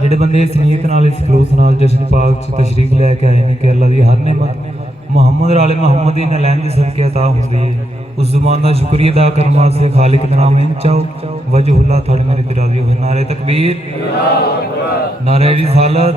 ਜਿਹੜੇ ਬੰਦੇ ਇਸ ਨੀਅਤ ਨਾਲ ਇਸ ਖਲੂਸ ਨਾਲ ਜਸ਼ਨ ਪਾਕ 'ਚ ਤਸ਼ਰੀਫ ਲੈ ਕੇ ਆਏ ਨੇ ਕਿ ਅੱਲਾ ਦੀ ਹਰ ਨਿਮਤ ਮੁਹੰਮਦ ਆਲੇ ਮੁਹੰਮਦ ਦੀ ਨਲੈਨ ਦੇ ਸਦਕੇ ਅਤਾ ਹੁੰਦੀ ਹੈ, ਉਸ ਜ਼ੁਬਾਨ ਦਾ ਸ਼ੁਕਰੀਆ ਅਦਾ ਕਰਨ ਵਾਸਤੇ ਖਾਲਿਕ ਦਾ ਨਾਮ ਚਾਹੋ ਵਜਹੁੱਲਾ ਤੁਹਾਡੇ ਮੇਰੇ ਤੇ ਰਾਜ਼ੀ ਹੋਵੇ। ਨਾਰੇ ਤਕਬੀਰ, ਨਾਰੇ ਰਿਸਾਲਤ।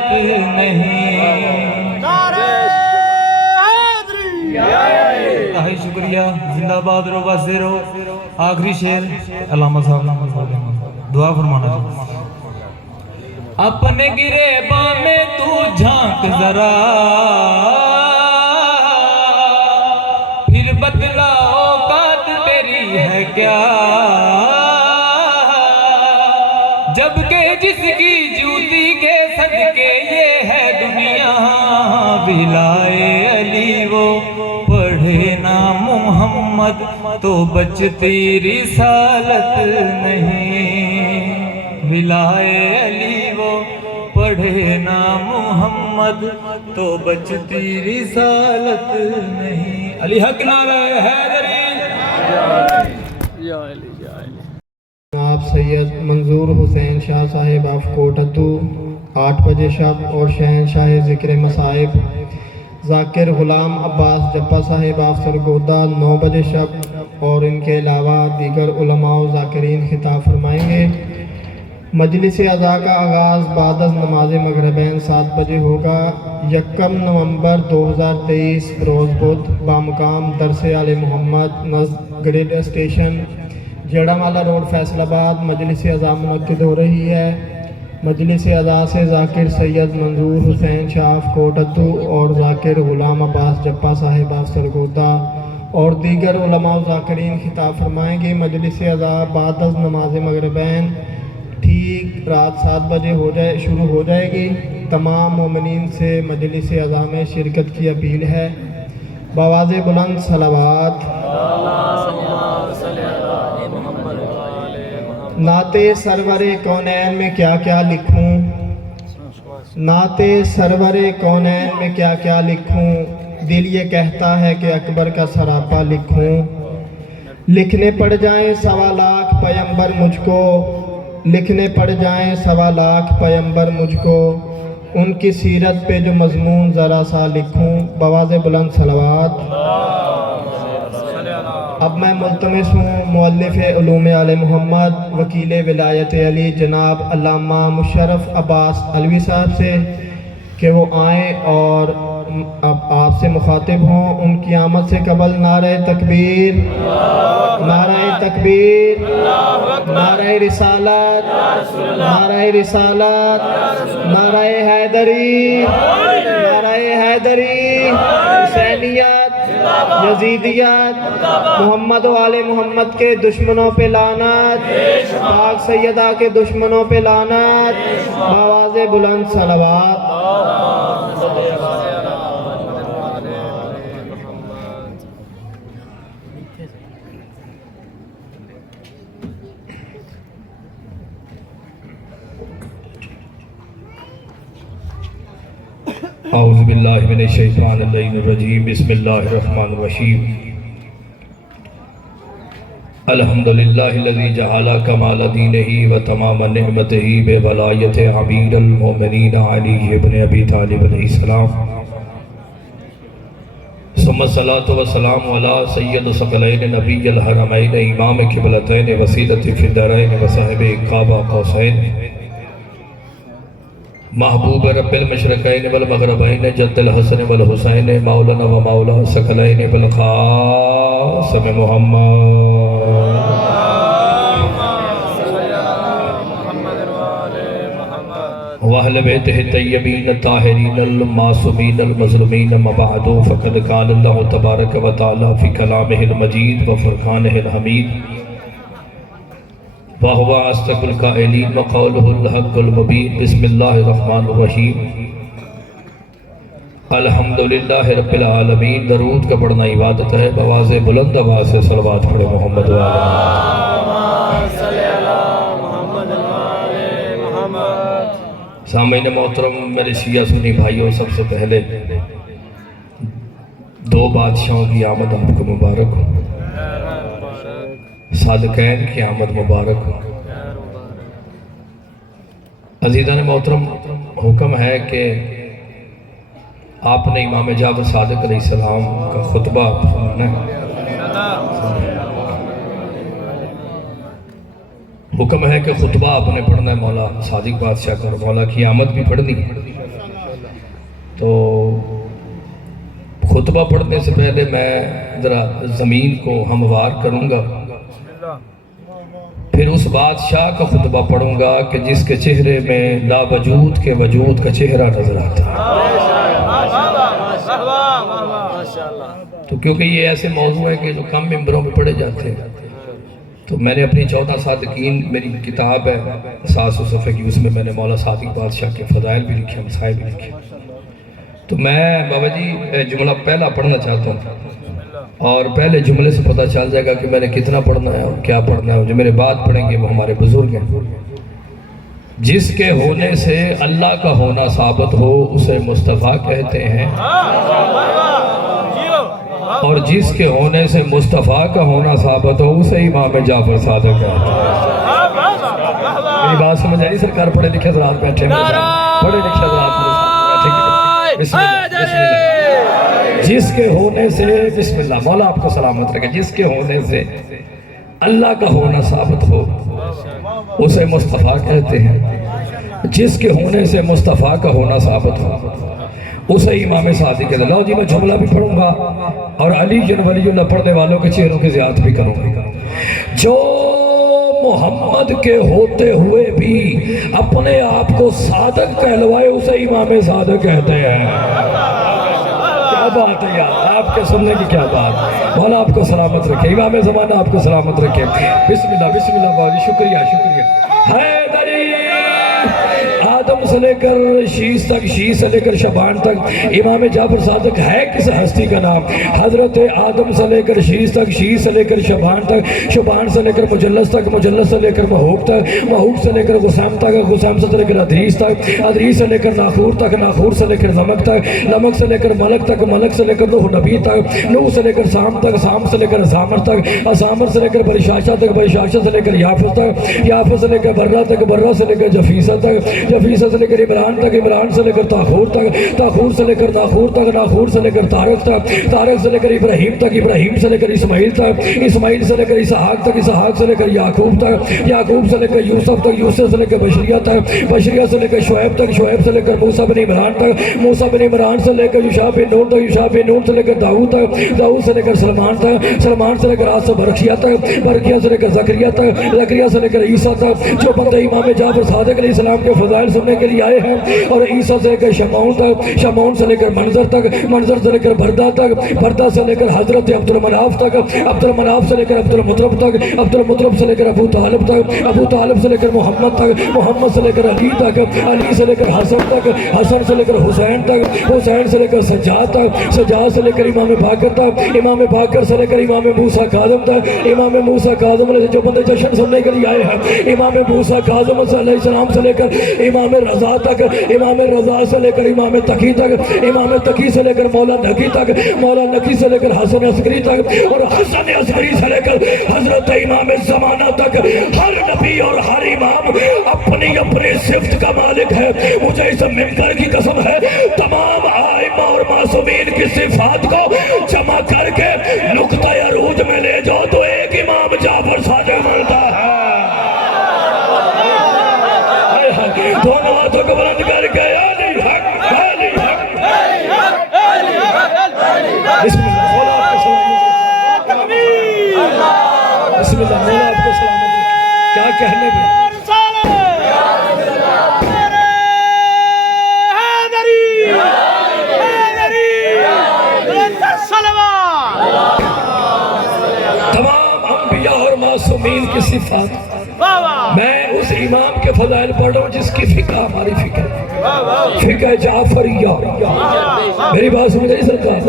رسالت نہیں. بہت شکریہ. زندہ باد رہو، بستے رہو. آخری شعر علامہ صاحب دعا فرمانا. اپنے گریباں میں تو جھانک ذرا، پھر بدلا اوقات تیری ہے کیا، جبکہ جس کی جوتی کے صدقے یہ ہے دنیا، بلائے علی وہ پڑھے نا محمد تو بچتی رسالت نہیں. بلائے علی وہ پڑھے نا محمد تو بچتی رسالت نہیں. علی حق نعرہ حیدری. آپ سید منظور حسین شاہ صاحب آف کوٹدو 8 بجے شب، اور شہنشاہ ذکر مصائب ذاکر غلام عباس جپا صاحب آف سرگودہ 9 بجے شب، اور ان کے علاوہ دیگر علماء و ذاکرین خطاب فرمائیں گے. مجلس عزا کا آغاز بعد از نماز مغربین 7 بجے ہوگا. 1 نومبر 2023 روز بدھ بامقام درس آل محمد نزد گریڈ اسٹیشن جیڑا مالا روڈ فیصل آباد مجلس عزا منعقد ہو رہی ہے. مجلس عزا سے ذاکر سید منظور حسین شاہ آف کوٹدو اور ذاکر غلام عباس جپا صاحب آف سرگودہ اور دیگر علماء و ذاکرین خطاب فرمائیں گے. مجلس عزا بعد از نماز مغربین ٹھیک رات 7 بجے شروع ہو جائے گی. تمام مومنین سے مجلس عزا میں شرکت کی اپیل ہے. بآواز بلند صلوات. نعت سرور کونین میں کیا کیا لکھوں، نعت سرور کونین میں کیا کیا لکھوں، دل یہ کہتا ہے کہ اکبر کا سراپا لکھوں. لکھنے پڑ جائیں 1.25 لاکھ پیمبر مجھ کو، لکھنے پڑ جائیں 1.25 لاکھ پیمبر مجھ کو، ان کی سیرت پہ جو مضمون ذرا سا لکھوں. بآواز بلند صلوات. اب میں ملتمس ہوں مؤلف علوم آل محمد وکیل ولایت علی جناب علامہ مشرف عباس علوی صاحب سے کہ وہ آئیں اور اب آپ سے مخاطب ہوں. ان کی آمد سے قبل نعرہ تکبیر، نعرہ تکبیر، نعرہ رسالت، نعرہ رسالت، نعرہ حیدری، نعرہ حیدری، حسینیت، یزیدیت، محمد و آل محمد کے دشمنوں پہ لعنت، پاک سیدہ کے دشمنوں پہ لعنت. بآواز بلند صلوات. اعوذ باللہ من الشیطان الرجیم. بسم اللہ الرحمن الرحیم. الحمدللہ الذی جعل کمال دینہ و تمام نعمتہ بولایت امیر المومنین علی ابن ابی طالب علیہ السلام، ثم الصلاۃ والسلام علی سید ثقلین نبی الحرمین امام قبلتین وسیلۃ فی الدارین وصاحب قاب قوسین، محبوب رب المشرقین والمغربین جد الحسن والحسین، مولانا و مولا ثقلین بالقاسم محمد. وأہل بیتہ الطیبین الطاہرین المعصومین المظلومین. اما بعد فقد قال اللہ تبارک و تعالی فی کلامہ المجید و فرقانہ الحمید، وَهُوَ أَصْدَقُ الْقَائِلِينَ وَقَوْلُهُ الْحَقُّ الْمُبِينُ. بسم اللہ الرحمن الرحیم. الحمدللہ رب العالمین. درود کا پڑھنا عبادت ہے. بآواز بلند آواز سے صلوات پڑھے محمد و محمد. سامعین محترم، میرے شیعہ سنی بھائیوں، سب سے پہلے 2 بادشاہوں کی آمد آپ کو مبارک ہو. صادقین کی آمد مبارک ہو. عزیزان محترم، حکم ہے کہ آپ نے امام جعفر صادق علیہ السلام کا خطبہ سننا ہے. حکم ہے کہ خطبہ آپ نے پڑھنا ہے مولا صادق بادشاہ کا، مولا کی آمد بھی پڑھنی ہے. تو خطبہ پڑھنے سے پہلے میں ذرا زمین کو ہموار کروں گا، پھر اس بادشاہ کا خطبہ پڑھوں گا کہ جس کے چہرے میں لا وجود کے وجود کا چہرہ نظر آتا ہے۔ تو کیونکہ یہ ایسے موضوع ہے کہ جو کم ممبروں پہ پڑھے جاتے ہیں، تو میں نے اپنی 14 صادقین میری کتاب ہے 700 صفحے کی، اس میں میں نے مولا صادق بادشاہ کے فضائل بھی لکھے، مسائل بھی لکھے۔ تو میں بابا جی جملہ پہلا پڑھنا چاہتا ہوں، اور پہلے جملے سے پتہ چل جائے گا کہ میں نے کتنا پڑھنا ہے اور کیا پڑھنا ہے۔ جو میرے بعد پڑھیں گے وہ ہمارے بزرگ ہیں۔ جس کے ہونے سے اللہ کا ہونا ثابت ہو اسے مصطفیٰ کہتے ہیں، اور جس کے ہونے سے مصطفیٰ کا ہونا ثابت ہو اسے امام جعفر صادق کہتے ہیں۔ میری بات سمجھ آئی سرکار؟ پڑھے لکھے حضرات بیٹھے ہیں، پڑھے لکھے حضرات میرے ساتھ بیٹھے ہیں۔ بسم اللہ۔ جس کے ہونے سے، بسم اللہ، مولا آپ کو سلامت رکھے، جس کے ہونے سے اللہ کا ہونا ثابت ہو اسے مصطفیٰ کہتے ہیں، جس کے ہونے سے مصطفیٰ کا ہونا ثابت ہو اسے امام صادق کہتے ہیں۔ لو جی میں جملہ بھی پڑھوں گا اور علی جن ولی اللہ پڑھنے والوں کے چہروں کی زیارت بھی کروں گا۔ جو محمد کے ہوتے ہوئے بھی اپنے آپ کو صادق کہلوائے اسے امام صادق کہتے ہیں۔ کیا بات ہے یار، آپ کے سننے کی کیا بات۔ مولا آپ کو سلامت رکھے، امام زمانہ آپ کو سلامت رکھے۔ بسم اللہ بسم اللہ باجی، شکریہ شکریہ۔ حیدری آدم سے لے کر شیش تک، شیش سے لے کر شبان تک امام جعفر صادق ہے کس ہستی کا نام؟ حضرت آدم سے لے کر شیش تک، شیش سے لے کر شبان تک، شبان سے لے کر مجلس تک، مجلس سے لے کر محوق تک، محوق سے لے کر غسام تک، غسام سے لے کر ادریس تک، ادریس سے لے کر ناخور تک، ناخور سے لے کر لمک تک، لمک سے لے کر ملک تک، ملک سے لے کر نوح نبی تک، نوح سے لے کر سام تک، سام سے لے کر اسامر تک، اسامر سے لے کر بریشاشہ تک، بریشاشہ سے لے کر یافس تک، یافس سے لے کر برہ تک، برہ سے لے کر جفیسہ تک، جفیسہ سے لے کر عمران تک، عمران سے لے کر تاخور تک، تاخور سے لے کر ناخور تک، ناخور سے لے کر تارق تک، تارق سے لے کر ابراہیم تک، ابراہیم سے لے کر اسماعیل تک، اسماعیل سے لے کر اسحاق تک، اسحاق سے لے کر یعقوب تک، یعقوب سے لے کر یوسف تک، یوسف سے لے کر بشریہ تک، بشریہ سے لے کر شعیب تک، شعیب سے لے کر موسیٰ بن عمران تک، موسیٰ بن عمران سے لے کر یوشع بن نون تک، یوشع بن نون سے لے کر داؤد تک، داؤد سے لے کر سلمان تک، سلمان سے لے کر آسا برکیہ تک، برکیہ سے لے کر زکریہ تک، زکریہ سے لے کر عیسیٰ تک۔ جو بندے امام جعفر صادق علیہ السلام کے فضائل سننے کے لیے آئے ہیں، اور عیسیٰ سے لے کر شمعون تک، شمعون سے لے کر منظر تک، منظر سے لے کر بردہ تک، بردہ سے لے کر حضرت عبد المناف تک، عبد المناف سے لے کر عبد المطلب تک، عبد المطلب سے لے کر ابو طالب تک، ابو طالب سے لے کر محمد تک، محمد سے لے کر علی تک، علی سے لے کر حسن تک، حسن سے لے کر حسین تک، حسین سے لے کر سجاد تک، سجاد سے لے کر امام باقر تک، امام باقر سے لے کر امام موسیٰ کاظم تک، امام موسیٰ کاظم علیہ جو بندے جشن سننے کے لیے آئے ہیں، امام موسیٰ کاظم علیہ السلام سے لے کر امام رضا تک، امام رضا سے لے کر امام تقی تک، امام تقی سے لے کر مولا نقی تک، مولا نقی سے لے کر حسن عسکری تک، اور حسن عسکری سے لے کر حضرت امام زمانہ تک۔ ہر نبی اور ہر امام اپنی اپنی صفت کا مالک ہے۔ مجھے اس ممبر کی قسم ہے، تمام آئمہ اور معصومین کی صفات کو جمع کر کے نقطہ عروج میں لے جاؤ تو ایک امام جعفر صادق ملتا ہے۔ دونوں ہاتھوں کو بلند کر کے علی حق، علی حق، علی حق، بسم اللہ، مولا آپ کو سلامت رکھے، بسم اللہ، مولا آپ کو سلامت رکھے۔ کیا کہنے میں تمام انبیاء اور معصومین کی صفات، میں اس امام کے فضائل پڑھ رہا ہوں جس کی فقہ ہماری فقہ ہے، فقہ جعفریہ۔ میری بات سمجھ آئی سرکار؟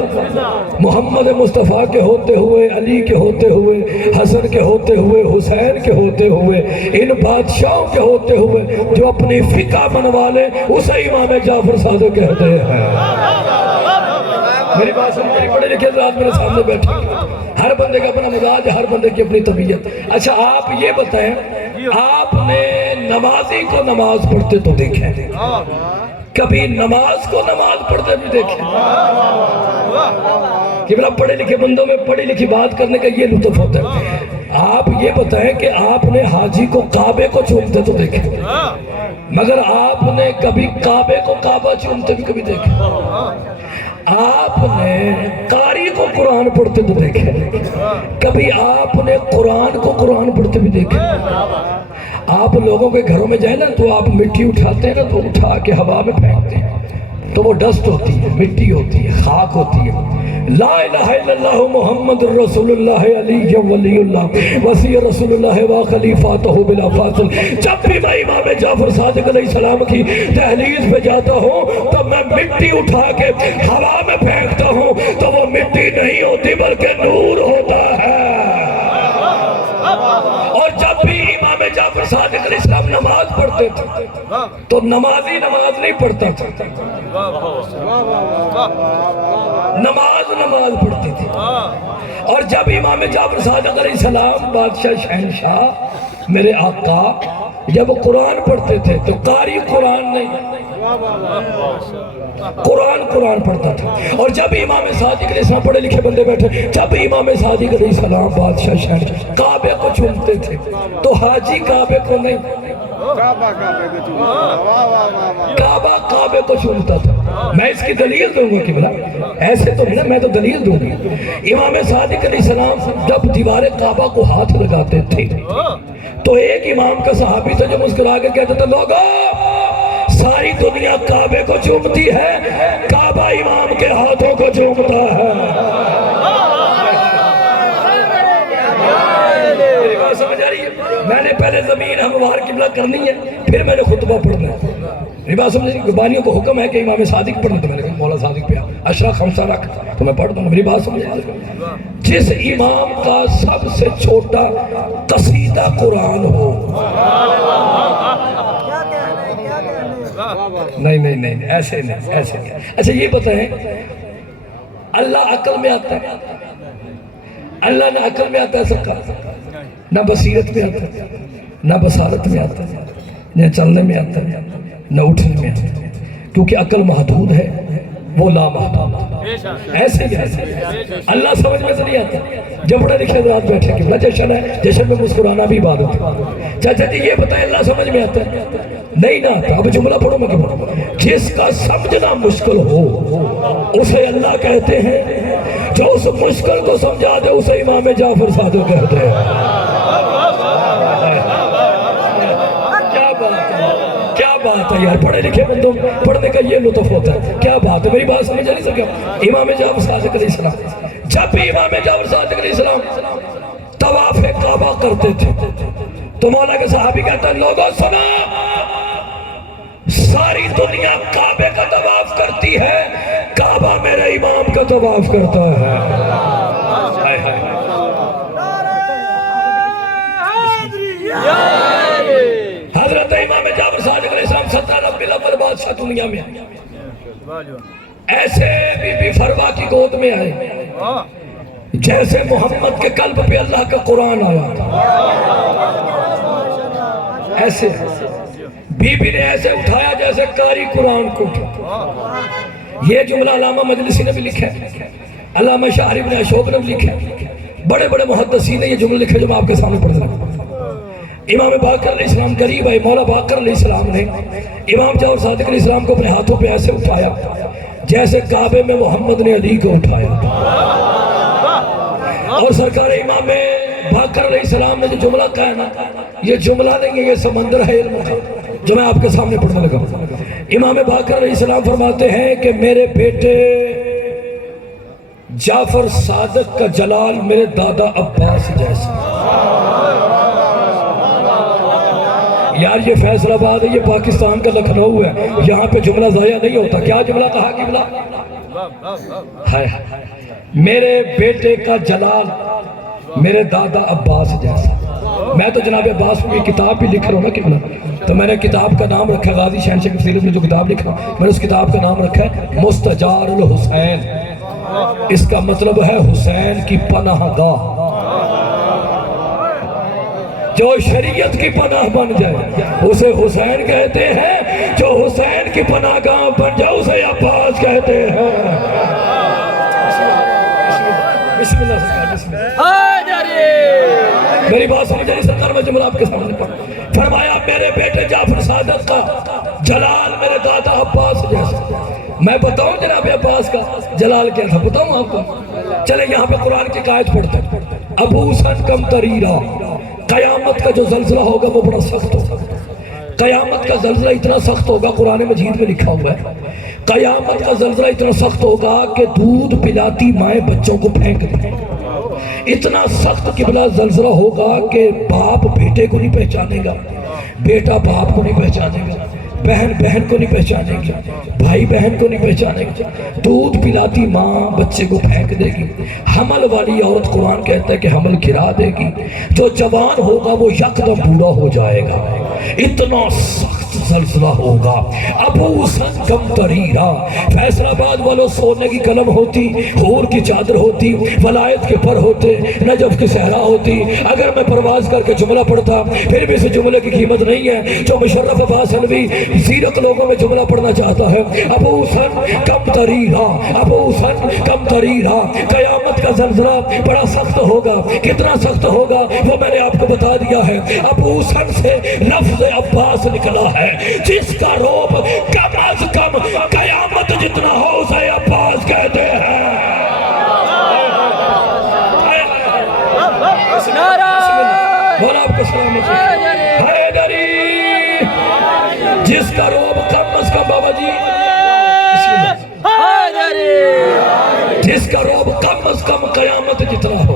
محمد مصطفیٰ کے ہوتے ہوئے، علی کے ہوتے ہوئے، حسن کے ہوتے ہوئے، حسین کے ہوتے ہوئے، ان بادشاہوں کے ہوتے ہوئے جو اپنی فقہ منوا لے اسے امام جعفر صادق کہتے ہیں۔ میری بات سمجھ آئی؟ پڑھے لکھے حضرات میرے سامنے بیٹھے، ہر بندے کا اپنا مزاج، ہر بندے کی اپنی طبیعت۔ اچھا آپ یہ بتائیں، آپ نے نمازی کو نماز پڑھتے تو دیکھیں، کبھی نماز کو نماز پڑھتے بھی دیکھیں؟ کہ میرا پڑھے لکھے بندوں میں پڑھی لکھی بات کرنے کا یہ لطف ہوتا ہے۔ آپ یہ بتائیں کہ آپ نے حاجی کو کعبے کو چومتے تو دیکھے، مگر آپ نے کبھی کعبے کو کعبہ چومتے بھی کبھی دیکھے؟ آپ نے قاری کو قرآن پڑھتے تو دیکھے، کبھی آپ نے قرآن کو قرآن پڑھتے بھی دیکھے؟ آپ لوگوں کے گھروں میں جائیں نا تو آپ مٹی اٹھاتے ہیں نا، تو اٹھا کے ہوا میں پھینکتے ہیں تو وہ ڈسٹ ہوتی ہے، مٹی ہوتی ہے، خاک ہوتی ہے۔ لا الہ الا اللہ محمد رسول اللہ علی ولی اللہ وسیع رسول اللہ و خلیفاتہ بلا فاصل۔ جب بھی میں امام جعفر صادق علیہ السلام کی تحلیل پہ جاتا ہوں تو میں مٹی اٹھا کے ہوا میں پھینکتا ہوں تو وہ مٹی نہیں ہوتی بلکہ نور ہوتا ہے۔ اور جب بھی امام جعفر صادق علیہ السلام نماز پڑھتے تھے تو نمازی نماز نہیں پڑھتا تھا، نماز پڑھتی تھی۔ اور جب امام جعفر صادق علیہ السلام بادشاہ شہنشاہ میرے آقا جب وہ قرآن پڑھتے تھے تو قاری قرآن نہیں، قرآن پڑھتا تھا۔ اور جب امام صادق علیہ السلام پڑھے لکھے بندے بیٹھے، جب امام صادق علیہ السلام بادشاہ شہنشاہ کعبے کو چومتے تھے تو حاجی کعبے کو نہیں، کعبہ کعبے کو چومتا تھا۔ میں اس کی دلیل دوں گا کہ بلا ایسے تو نہیں، میں تو دلیل دوں گا۔ امام صادق علیہ السلام جب دیوار کعبہ کو ہاتھ لگاتے تھے تو ایک امام کا صحابی تھا جو مسکرا کے کہتا تھا لوگوں ساری دنیا کعبے کو چومتی ہے، کعبہ امام کے ہاتھوں کو چومتا ہے۔ سمجھ آ رہی ہے؟ میں نے پہلے زمین ہموار قبلہ کرنی ہے، پھر میں نے خطبہ پڑھنا ہے۔ میری بات سمجھ رہی؟ بانیوں کو حکم ہے کہ امام صادق پڑھنا، تو میں نے کہا مولا صادق پہ اشرا خمسہ رکھ تو میں پڑھ دوں گا۔ میری بات سمجھ رہی؟ جس امام کا سب سے چھوٹا قصیدہ قرآن ہو، نہیں ایسے نہیں۔ اچھا یہ بتائیں اللہ عقل میں آتا ہے؟ اللہ نہ عقل میں آتا ہے سرکار، نہ بصیرت میں آتا ہے، نہ بصارت میں آتا ہے، نہ چلنے میں آتا ہے، نہ اٹھنے میں آتا ہے، کیونکہ عقل محدود ہے، وہ لا محدود۔ ایسے ہی اللہ سمجھ میں سے نہیں آتا۔ جب بڑے لکھے حضرات بیٹھے کہ جشن ہے، جشن میں مسکرانا بھی عبادت ہے۔ چاچا جی یہ بتائیں اللہ سمجھ میں آتا ہے؟ نہیں نہ آتا۔ اب جملہ پڑھو میں کہ جس کا سمجھنا مشکل ہو اسے اللہ کہتے ہیں، جو اس مشکل کو سمجھا دے اسے امام جعفر صادق کہتے ہیں۔ کیا بات ہے یار، پڑھے لکھے بندوں پڑھنے کا یہ لطف ہوتا ہے، کیا بات ہے۔ میری بات سمجھ نہیں سکا؟ امام جعفر صادق علیہ السلام جب بھی امام جعفر صادق علیہ السلام طواف کعبہ کرتے تھے تو مولا کے صحابی کہتا ہے لوگوں سنا، ساری دنیا کعبے کا طواف کرتی ہے، کعبہ میرے امام کا طواف کرتا ہے۔ حضرت امام جعفر صادق علیہ السلام 17 ربیع الاول بادشاہ دنیا میں ایسے بی بی فروا کی گود میں آئے جیسے محمد کے قلب پہ اللہ کا قرآن آیا تھا، ایسے بی بی نے ایسے اٹھایا جیسے قاری قرآن کو اٹھا۔ یہ جملہ علامہ مجلسی نے بھی لکھا ہے، علامہ شاعری نے اشوک نے بھی لکھا ہے، بڑے بڑے محدثین نے یہ جملے لکھے جو میں آپ کے سامنے پڑھ رہا ہوں۔ امام باقر علیہ السلام قریب آئے، مولا باقر علیہ السلام نے امام جعفر صادق علیہ السلام کو اپنے ہاتھوں پہ ایسے اٹھایا جیسے کعبے میں محمد نے علی کو اٹھایا، اور سرکار امام باقر علیہ السلام نے جو جملہ کہا نا، یہ جملہ نہیں ہے، یہ سمندر ہے علم کا جو میں آپ کے سامنے پڑھنے لگا۔ امام باقر علیہ السلام فرماتے ہیں کہ میرے بیٹے جعفر صادق کا جلال میرے دادا عباس جیسا۔ یار یہ فیصل آباد ہے، یہ پاکستان کا لکھنؤ ہے، یہاں پہ جملہ ضائع نہیں ہوتا۔ کیا جملہ کہا کہ بلا میرے بیٹے کا جلال میرے دادا عباس جیسا۔ میں تو جناب عباس میں کتاب بھی لکھ رہا ہوں نا کہ بلا، تو میں نے کتاب کا نام رکھا غازی شہنشاہ کی سیرت میں جو کتاب لکھا میں نے اس کتاب کا نام رکھا ہے مستجار الحسین۔ اس کا مطلب ہے حسین کی پناہ گاہ، جو شریعت کی پناہ بن جائے اسے حسین کہتے ہیں، جو حسین کی پناہ گاہ بن جائے اسے عباس کہتے ہیں۔ بسم اللہ بات سمجھ آئی سرکار؟ میں جملہ آپ کے سامنے پڑھا، فرمایا میرے بیٹے جعفر صادق کا جلال میرے دادا عباس جیسا۔ میں بتاؤں جناب عباس کا جلال کیا تھا، بتاؤں آپ کو؟ چلیں یہاں پہ قرآن کی آیت پڑھتے ہیں، ابوسن کم تریرا، قیامت کا جو زلزلہ ہوگا وہ بڑا سخت ہوگا۔ قیامت کا زلزلہ اتنا سخت ہوگا، قرآن مجید میں لکھا ہوا ہے، قیامت کا زلزلہ اتنا سخت ہوگا کہ دودھ پلاتی مائیں بچوں کو پھینک دیں۔ اتنا سخت قبلہ زلزلہ ہوگا کہ باپ بیٹے کو نہیں پہچانے گا، بیٹا باپ کو نہیں پہچانے گا، بہن بہن کو نہیں پہچانے گی، بھائی بہن کو نہیں پہچانے گی، دودھ پلاتی ماں بچے کو پھینک دے گی، حمل والی عورت قرآن کہتا ہے کہ حمل گرا دے گی، جو جوان ہوگا وہ یکدم بوڑھا ہو جائے گا، اتنا سخت زلزلہ ہوگا۔ ابو سن کم تریرا، فیصل آباد والوں سونے کی قلم ہوتی، حور کی چادر ہوتی، ولایت کے پر ہوتے، نجف کی صحرا ہوتی، اگر میں پرواز کر کے جملہ پڑھتا پھر بھی اس جملے کی قیمت نہیں ہے جو مشرف عباس علوی زیرت لوگوں میں جملہ پڑھنا چاہتا ہے۔ ابو سن کم تریرا، ابو سن کم تریرا، قیامت کا زلزلہ بڑا سخت ہوگا۔ کتنا سخت ہوگا وہ میں نے آپ کو بتا دیا ہے۔ ابو سن سے لفظ عباس نکلا ہے، جس کا روب کم از کم قیامت جتنا ہو اسے عباس کہتے ہیں۔ بولا آپ کو سلامت حیدری، جس کا روب کم از کم بابا جی، جس کا روب کم از کم قیامت جتنا ہو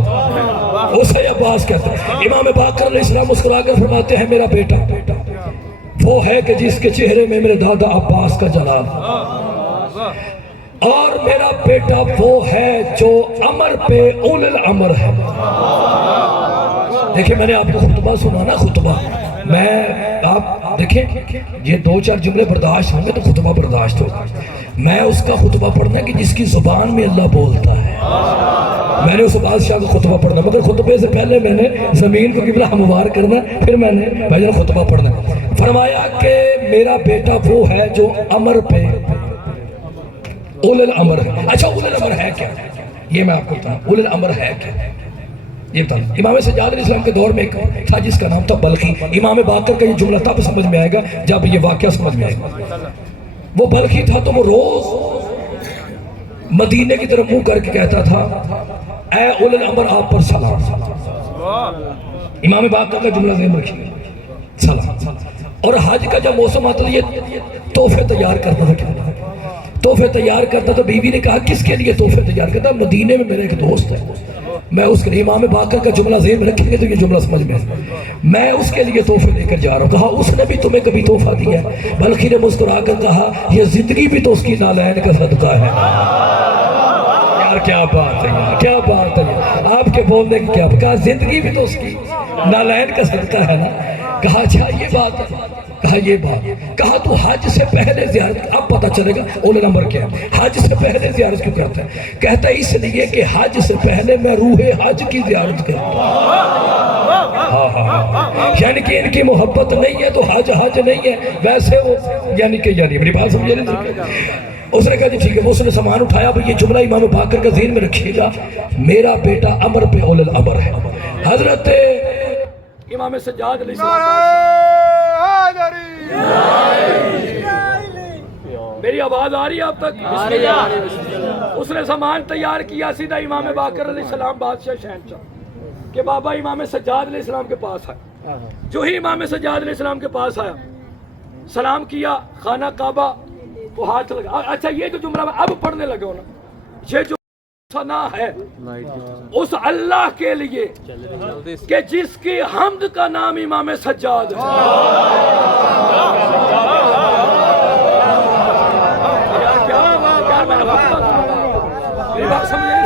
اسے عباس کہتے ہیں۔ امام باقر علیہ السلام مسکرا کر فرماتے ہیں میرا بیٹا وہ ہے کہ جس کے چہرے میں میرے دادا عباس کا جلال، اور میرا بیٹا وہ ہے جو امر پہ اول الامر ہے۔ دیکھیں میں نے آپ کو خطبہ سنا نا، خطبہ میں آپ دیکھیں یہ دو چار جملے برداشت ہوں گے تو خطبہ برداشت ہوگا۔ میں اس کا خطبہ پڑھنا کہ جس کی زبان میں اللہ بولتا ہے، میں نے اس بادشاہ کا خطبہ پڑھنا، مگر خطبے سے پہلے میں نے زمین کو قبلہ ہموار کرنا، پھر میں نے بھائی خطبہ پڑھنا۔ فرمایا کہ میرا بیٹا وہ ہے جو امر پہ اول الامر ہے۔ اچھا اول الامر ہے کیا؟ یہ میں آپ کو بتاؤں اول الامر ہے کیا، یہ بتاؤں۔ امام سجاد علیہ السلام کے دور میں ایک تھا جس کا نام تھا بلخی۔ امام باقر کا یہ جملہ تب سمجھ میں آئے گا جب یہ واقعہ سمجھ میں آئے گا۔ وہ بلخی تھا تو وہ روز مدینے کی طرف منہ کر کے کہتا تھا اے اول الامر آپ پر سلام۔ امام باقر کا جملہ ذہن رکھیے، سلام۔ اور حج کا جب موسم آتا تھا یہ تحفے تیار کرتا تھا، تحفے تیار کرتا تھا۔ بیوی نے کہا کس کے لیے تحفے تیار کرتا؟ مدینے میں میرے ایک دوست ہے، میں اس کے لیے، امام باقر کا جملہ ذہن میں رکھیں گے تو یہ جملہ سمجھ میں ہے، میں اس کے لیے تحفے لے کر جا رہا ہوں۔ کہا اس نے بھی تمہیں کبھی تحفہ دیا ہے؟ بلخی نے مسکرا کر کہا یہ زندگی بھی تو اس کی نالین کا صدقہ ہے۔ یار کیا بات ہے یار، کیا بات ہے یار، آپ کے بولنے کی کیا؟ کہا زندگی بھی تو اس کی نالین کا صدقہ ہے نا۔ کہا اچھا یہ بات ہے، کہا یہ بات، کہا تو حج سے پہلے زیارت، اب پتہ چلے گا اول الامر کیا ہے، حج سے پہلے زیارت کیوں کرتا ہے؟ کہتا ہے اس لیے کہ حج سے پہلے میں روح حج کی زیارت کرتا ہوں۔ یعنی کہ ان کی محبت نہیں ہے تو حج حج نہیں ہے، ویسے وہ یعنی کہ میری بات سمجھے نہیں۔ اس نے کہا جی ٹھیک ہے، اس نے سامان اٹھایا۔ یہ جملہ امام باقر کا ذہن میں رکھیے گا، میرا بیٹا امر پہ اول الامر ہے۔ حضرت امام سجاد علیہ السلام، میری آواز آ رہی ہے اب تک؟ اس نے سامان تیار کیا، سیدھا امام باقر علیہ السلام بادشاہ شہنشاہ کہ بابا امام سجاد علیہ السلام کے پاس آئے۔ جو ہی امام سجاد علیہ السلام کے پاس آیا، سلام کیا، خانہ کعبہ کو ہاتھ لگا۔ اچھا یہ جو جملہ میں اب پڑھنے لگا ہوں نا، یہ جو ثنا ہے اس اللہ کے لیے کہ جس کی حمد کا نام امام سجاد ہے۔ یار میں نے میری بات سمجھ نہیں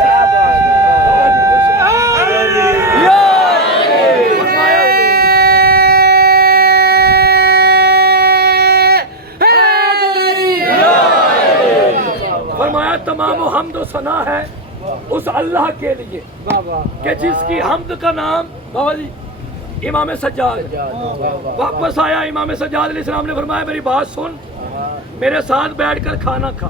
فرمایا تمام و حمد و ثنا ہے اس اللہ کے لیے کہ جس کی حمد کا نام بابا جی امام سجاد۔ واپس آیا امام سجاد علیہ السلام نے فرمایا میری بات سن، میرے ساتھ بیٹھ کر کھانا کھا۔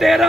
13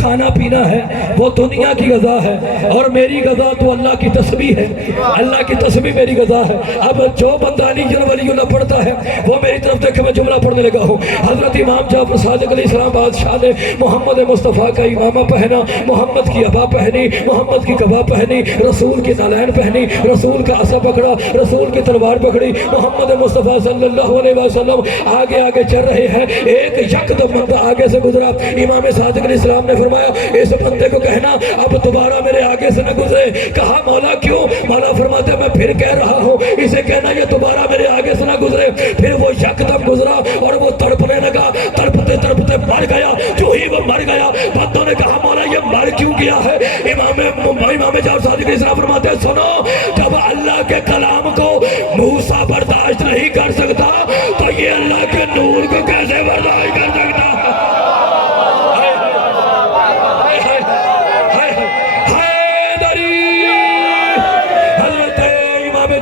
کھانا پینا ہے وہ دنیا کی غذا ہے، اور میری غذا تو اللہ کی تسبیح ہے، اللہ کی تسبیح میری غذا ہے۔ اب جو بندہ علی ولی اللہ پڑھتا ہے وہ میری طرف دیکھے، میں جملہ پڑھنے لگا ہوں۔ حضرت امام جعفر صادق علیہ السلام بادشاہ نے محمد مصطفیٰ کا امامہ پہنا، محمد کی عبا پہنی، محمد کی قبا پہنی، رسول کی نالین پہنی، رسول کا عصا پکڑا، رسول کی تلوار پکڑی، محمد مصطفیٰ صلی اللہ علیہ وسلم آگے آگے چل رہے ہیں۔ ایک یکدم بندہ آگے سے گزرا، امام صادق علیہ السلام نے فرمایا اس بندے کو کہنا اب دوبارہ میرے آگے سے نہ گزرے۔ کہا مولا کیوں؟ مولا فرماتے میں پھر کہہ رہا ہوں اسے کہنا یہ دوبارہ میرے آگے سے نہ گزرے۔ پھر وہ یکدم گزرا اور وہ تڑپنے لگا، تڑپتے تڑپتے مر گیا۔ جو ہی وہ مر گیا بندوں نے کہا مولا یہ مر کیوں گیا ہے؟ امام جعفر صادق علیہ السلام فرماتے ہیں سنو، جب اللہ کے کلام کو موسیٰ برداشت نہیں کر سکتا تو یہ اللہ کے نور کو کیسے برداشت کر سکتا؟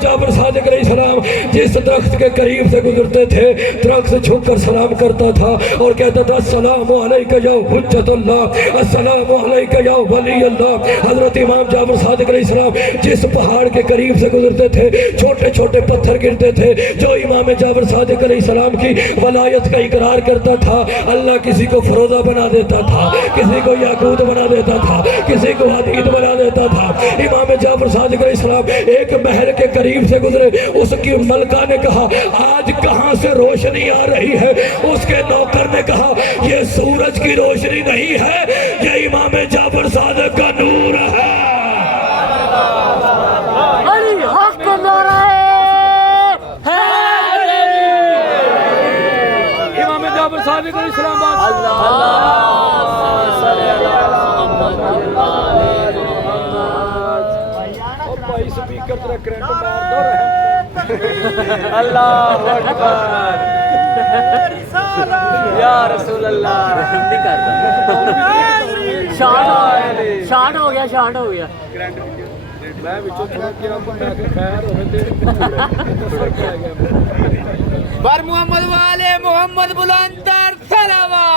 جعفر صادق علیہ السلام جس درخت کے قریب سے گزرتے تھے درخت سے جھک کر سلام کرتا تھا اور کہتا تھا السلام علیکہ یا حجت اللہ، السلام علیکہ یا ولی اللہ۔ حضرت امام جعفر صادق علیہ السلام جس پہاڑ کے قریب سے گزرتے تھے چھوٹے چھوٹے پتھر گرتے تھے۔ جو امام جعفر صادق علیہ السلام کی ولایت کا اقرار کرتا تھا اللہ کسی کو فروزہ بنا دیتا تھا، کسی کو یاقوت بنا دیتا تھا، کسی کو حدید بنا دیتا تھا۔ امام جعفر صادق علیہ السلام ایک محل کے قریب سے گزرے، اس کی ملکہ نے کہا آج کہاں سے روشنی آ رہی ہے؟ اس کے نوکر نے کہا یہ سورج کی روشنی نہیں ہے، یہ امام جعفر صادق کا نور ہے۔ علی حق نعرہ امام جعفر صادق علیہ السلام بھائی سپیکر طرح کرنٹ مار دو رہے اللہ اکبر یا رسول اللہ شارٹ ہو گیا میں بچوں تھوڑا کیا خیر ہوئے بر محمد والے محمد بلند تر صلوات۔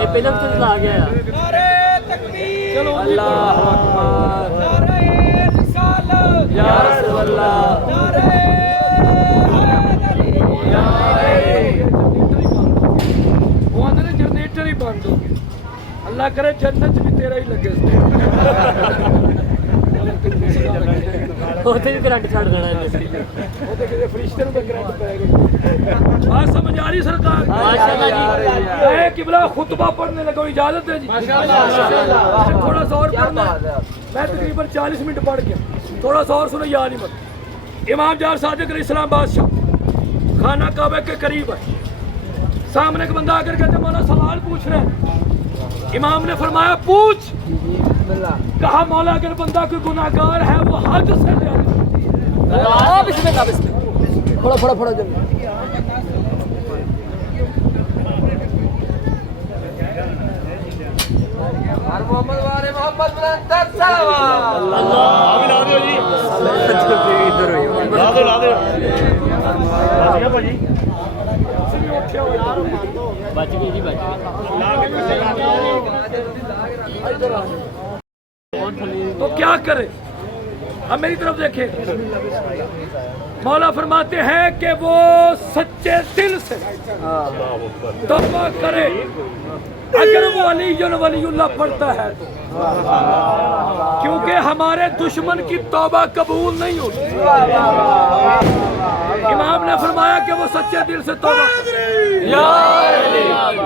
یہ پہلے تو آ گیا چلو اللہ اکبر یا رسول اللہ وہ اندر جنریٹر ہی بند ہو گیا۔ اللہ کرے جنت بھی تیرا ہی لگے ہوتے بھی کرنٹ چھڑ دینا فرشتے نوں کرنٹ پے گا۔ بات سمجھ آ رہی سرکار؟ میں قبلہ خطبہ پڑھنے لگا ہوں، اجازت ہے جی؟ تھوڑا سا اور پڑھنا ہے، میں تقریباً 40 منٹ پڑھ گیا، تھوڑا سا اور سنو یاد ہی مت۔ امام جعفر صادق علیہ السلام بادشاہ خانہ کعبہ کے قریب ہے، سامنے ایک بندہ آ کر کہتے مولا سوال پوچھ رہے ہیں۔ امام نے فرمایا پوچھ۔ کہا مولا اگر بندہ کوئی گناہ گار ہے وہ حد سے پھڑا محمد والے محمد بلند تر صلوات۔ بچ گئی جی تو کیا کرے؟ اب میری طرف دیکھیں، مولا فرماتے ہیں کہ وہ سچے دل سے توبہ کرے اگر وہ علی ولی اللہ پڑھتا ہے تو، کیونکہ ہمارے دشمن کی توبہ قبول نہیں ہوتی۔ امام نے فرمایا کہ وہ سچے دل سے توبہ،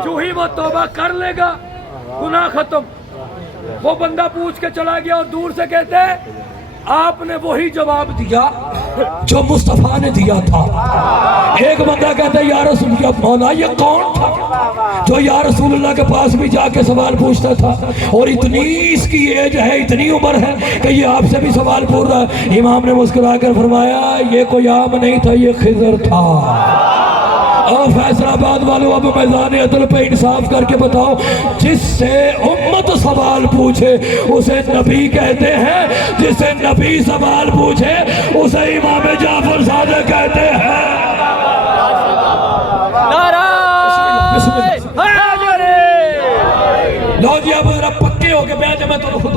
جو ہی وہ توبہ کر لے گا گناہ ختم۔ وہ بندہ پوچھ کے چلا گیا اور دور سے کہتے ہیں آپ نے وہی جواب دیا جو مصطفیٰ نے دیا تھا۔ ایک بندہ کہتا ہے یا رسول اللہ، مولا یہ کون تھا جو یا رسول اللہ کے پاس بھی جا کے سوال پوچھتا تھا، اور اتنی اس کی ایج ہے، اتنی عمر ہے کہ یہ آپ سے بھی سوال پوچھ رہا ہے۔ امام نے مسکرا کر فرمایا یہ کوئی عام نہیں تھا، یہ خضر تھا۔ اور فیصل آباد والوں اب میدان عدل پہ انصاف کر کے بتاؤ، جس سے امت سوال پوچھے اسے نبی کہتے ہیں، جس سے نبی سوال پوچھے اسے امام جعفر صادق کہتے ہیں۔ نعرہ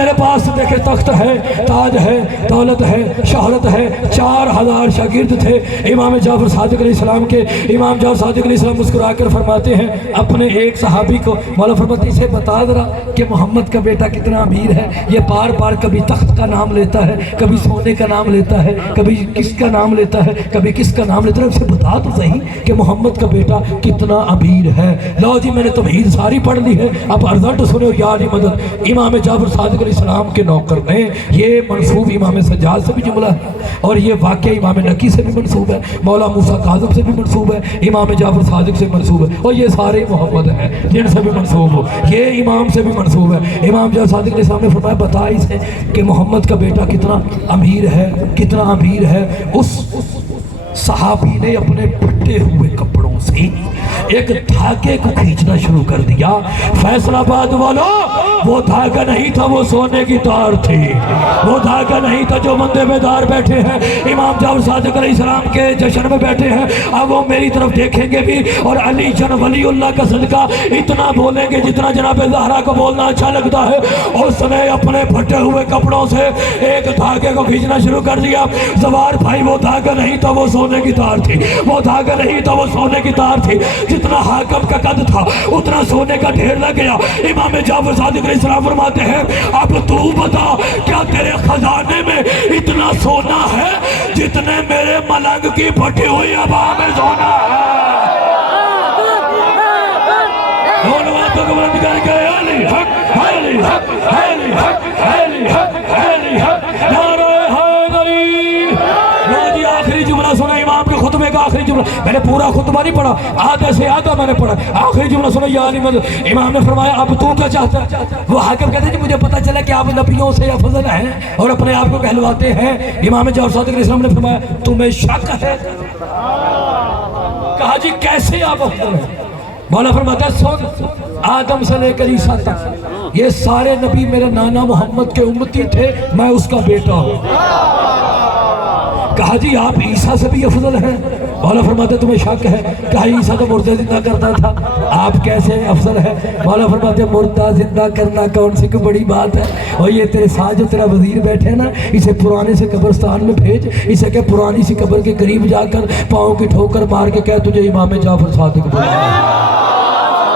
میرے پاس دیکھے تخت ہے، تاج ہے، دولت ہے، شہرت ہے، 4000 شاگرد تھے امام جعفر صادق علیہ السلام کے۔ امام جعفر صادق علیہ السلام مسکرا کر فرماتے ہیں اپنے ایک صحابی کو، مولا فرماتے ہیں اسے بتا ذرا کہ محمد کا بیٹا کتنا امیر ہے، یہ بار بار کبھی تخت کا نام لیتا ہے، کبھی سونے کا نام لیتا ہے، کبھی کس کا نام لیتا ہے، کبھی کس کا نام لیتا ہے، اسے بتا تو صحیح کہ محمد کا بیٹا کتنا امیر ہے۔ لو جی میں نے تمہید ساری پڑھ لی ہے، اب رزلٹ سنو یا علی مدد۔ امام جعفر صادق علیہ السلام کے نوکر نے، یہ منسوب امام سجاد سے بھی جملہ ہے اور یہ واقعہ امام نقی سے بھی منسوب ہے، مولا موسیٰ کاظم سے بھی منسوب ہے، امام جعفر صادق سے منسوب ہے، اور یہ سارے محمد ہیں جن سے بھی منسوب ہو، یہ امام سے بھی منسوب ہے۔ امام جعفر صادق علیہ السلام نے فرمایا بتا اسے کہ محمد کا بیٹا کتنا امیر ہے، کتنا امیر ہے۔ اس صحابی نے اپنے پھٹے ہوئے کپڑوں سے ایک دھاگے کو کھینچنا شروع کر دیا۔ فیصل آباد والوں، وہ دھاگا نہیں تھا، وہ سونے کی تار تھی، وہ دھاگا نہیں تھا جو بندے بیدار بیٹھے ہیں امام جعفر صادق علیہ السلام کے جشن میں بیٹھے ہیں، اب وہ میری طرف دیکھیں گے بھی اور علی جن ولی اللہ کا صدقہ اتنا بولیں گے جتنا جناب زہرا کو بولنا اچھا لگتا ہے۔ اس نے اپنے پھٹے ہوئے کپڑوں سے ایک دھاگے کو کھینچنا شروع کر دیا۔ زوار بھائی وہ دھاگا نہیں تھا، وہ سونے کی تار تھی، وہ دھاگا نہیں تھا، وہ سونے کی تار تھی۔ جتنا حاکم کا قد تھا اتنا سونے کا ڈھیر لگ گیا۔ امام جعفر صادق علیہ السلام فرماتے ہیں اب تو بتا کیا تیرے خزانے میں اتنا سونا ہے جتنے میرے ملنگ کی پھٹی ہوئی ابا میں سونا ہے؟ دونوں باتوں کو بلند کر کے علی حق، علی حق، علی حق، علی حق، علی حق، نعرہ حیدری۔ لو جی آخری جملہ سنا امام کے خطبے کا، آخری جملہ میں نے پورا خطبہ نہیں پڑھا، آدھے سے آدھا میں نے پڑھا، آخری جملہ سنا یا علی مدد۔ امام نے فرمایا اب تو کیا چاہتا ہے؟ وہ حاکم کہتے ہیں کہ مجھے پتا چلا کہ آپ نبیوں سے افضل ہیں اور اپنے آپ کو کہلواتے ہیں۔ امام جعفر صادق علیہ السلام نے فرمایا تمہیں شک ہے؟ کہا جی کیسے آپ افضل ہیں؟ مولا فرماتا ہے سن، آدم سے لے کر عیسیٰ تک یہ سارے نبی میرے نانا محمد کے امتی تھے، میں اس کا بیٹا ہوں۔ کہا جی آپ عیسیٰ سے بھی افضل ہیں؟ مولا فرماتے تمہیں شک ہے؟ کہا عیسیٰ تو مردہ زندہ کرتا تھا، آپ کیسے افضل ہیں؟ مولا فرماتے مردہ زندہ کرنا کون سی کوئی بڑی بات ہے؟ اور یہ تیرے ساتھ جو تیرا وزیر بیٹھے نا، اسے پرانے سے قبرستان میں بھیج، اسے کہ پرانی سی قبر کے قریب جا کر پاؤں کی ٹھوکر مار کے کہہ تجھے امام جعفر صادق بلا۔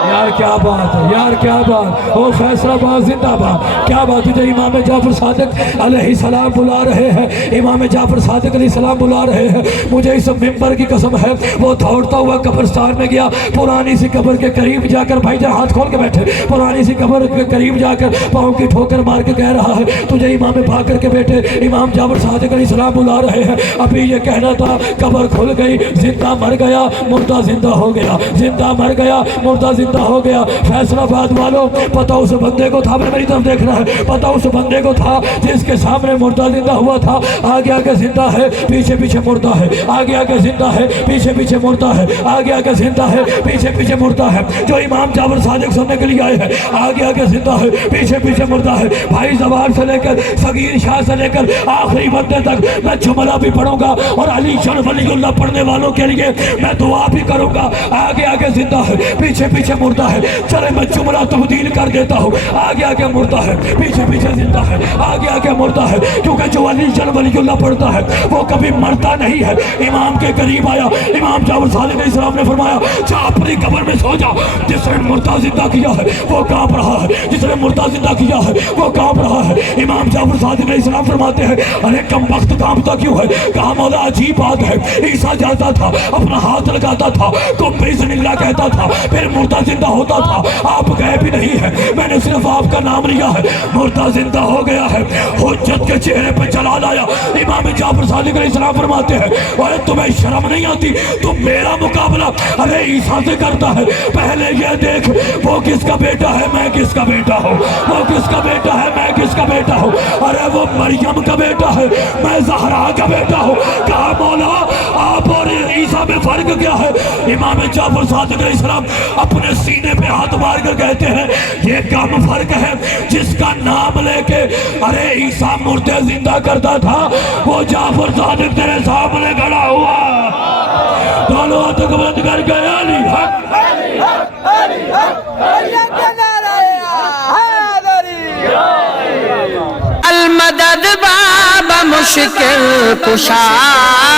یار کیا بات ہے، یار کیا بات، او فیصل آباد زندہ باد، کیا بات، تجھے امام جعفر صادق علیہ السلام بلا رہے ہیں، امام جعفر صادق علیہ السلام بلا رہے ہیں۔ مجھے اس ممبر کی قسم ہے وہ دوڑتا ہوا قبرستان میں گیا، پرانی سی قبر کے قریب جا کر، بھائی جان ہاتھ کھول کے بیٹھے، پرانی سی قبر کے قریب جا کر پاؤں کی ٹھوکر مار کے کہہ رہا ہے تجھے امام باقر کے بیٹے امام جعفر صادق علیہ السلام بلا رہے ہیں۔ ابھی یہ کہنا تھا قبر کھل گئی، زندہ مر گیا، مردہ زندہ ہو گیا، زندہ مر گیا، مردہ زندہ ہو گیا۔ فیصل آباد والوں پتہ اس بندے کو تھا، میری طرف دیکھ رہا ہے، پتہ اس بندے کو تھا جس کے سامنے مردہ زندہ ہوا تھا، آگے آگے زندہ ہے، پیچھے پیچھے مردہ ہے، آگے آگے زندہ ہے، پیچھے پیچھے مردہ ہے، آگے آگے زندہ ہے، پیچھے پیچھے مردہ ہے۔ جو امام جعفر صادق سننے کے لیے آئے ہیں آگے آگے زندہ ہے، پیچھے پیچھے مردہ ہے۔ بھائی زوار سے لے کر صغیر شاہ سے لے کر آخری بندے تک میں جملہ بھی پڑھوں گا اور علی شان ولی اللہ پڑھنے والوں کے لیے میں دعا بھی کروں گا۔ آگے آگے زندہ ہے، پیچھے پیچھے مردہ ہے، چلے میں جملہ تبدیل کر دیتا ہوں، آگے آگے مردہ ہے، پیچھے پیچھے زندہ ہے، آگے آگے مردہ ہے، کیونکہ جو علی جل ولی اللہ پڑھتا ہے وہ کبھی مرتا نہیں ہے۔ امام کے قریب آیا، امام جعفر صادق علیہ السلام نے فرمایا جا اپنی قبر میں سو جا، جس نے مردہ زندہ کیا ہے وہ کانپ رہا ہے، جس نے مردہ زندہ کیا ہے وہ کانپ رہا ہے۔ امام جعفر صادق علیہ السلام فرماتے ہیں ارے کم وقت کانپتا کیوں ہے؟ کہا مولا عجیب بات ہے، عیسیٰ جاتا تھا اپنا ہاتھ لگاتا تھا کو بسم اللہ کہتا تھا، پھر مردہ زندہ ہوتا تھا، آپ گئے بھی نہیں ہے، میں نے صرف آپ کا نام لیا ہے، مردہ زندہ ہو گیا ہے۔ حجت کے چہرے پہ جلال آیا۔ امام جعفر صادق علیہ السلام فرماتے ہیں ارے تمہیں شرم نہیں آتی؟ تم میرا مقابلہ ارے عیسیٰ سے کرتا ہے؟ پہلے یہ دیکھ وہ کس کا بیٹا ہے، میں کس کا بیٹا ہوں، وہ کس کا بیٹا ہے، میں کس کا بیٹا ہوں، ارے وہ مریم کا بیٹا ہے، میں زہرا کا بیٹا ہوں۔ کہا مولا آپ اور عیسیٰ میں فرق کیا ہے؟ امام جعفر صادق علیہ السلام اپنے سینے پہ ہاتھ مار کر کہتے ہیں یہ کم فرق ہے، جس کا نام لے کے ارے عیسیٰ مردے زندہ کرتا تھا وہ جعفر صادق تیرے سامنے کھڑا ہوا۔ دونوں ہاتھوں کو بلند کر کے علی حق، علی حق، علی حق، علی حق، نعرہ حیدری۔ مشکل کشا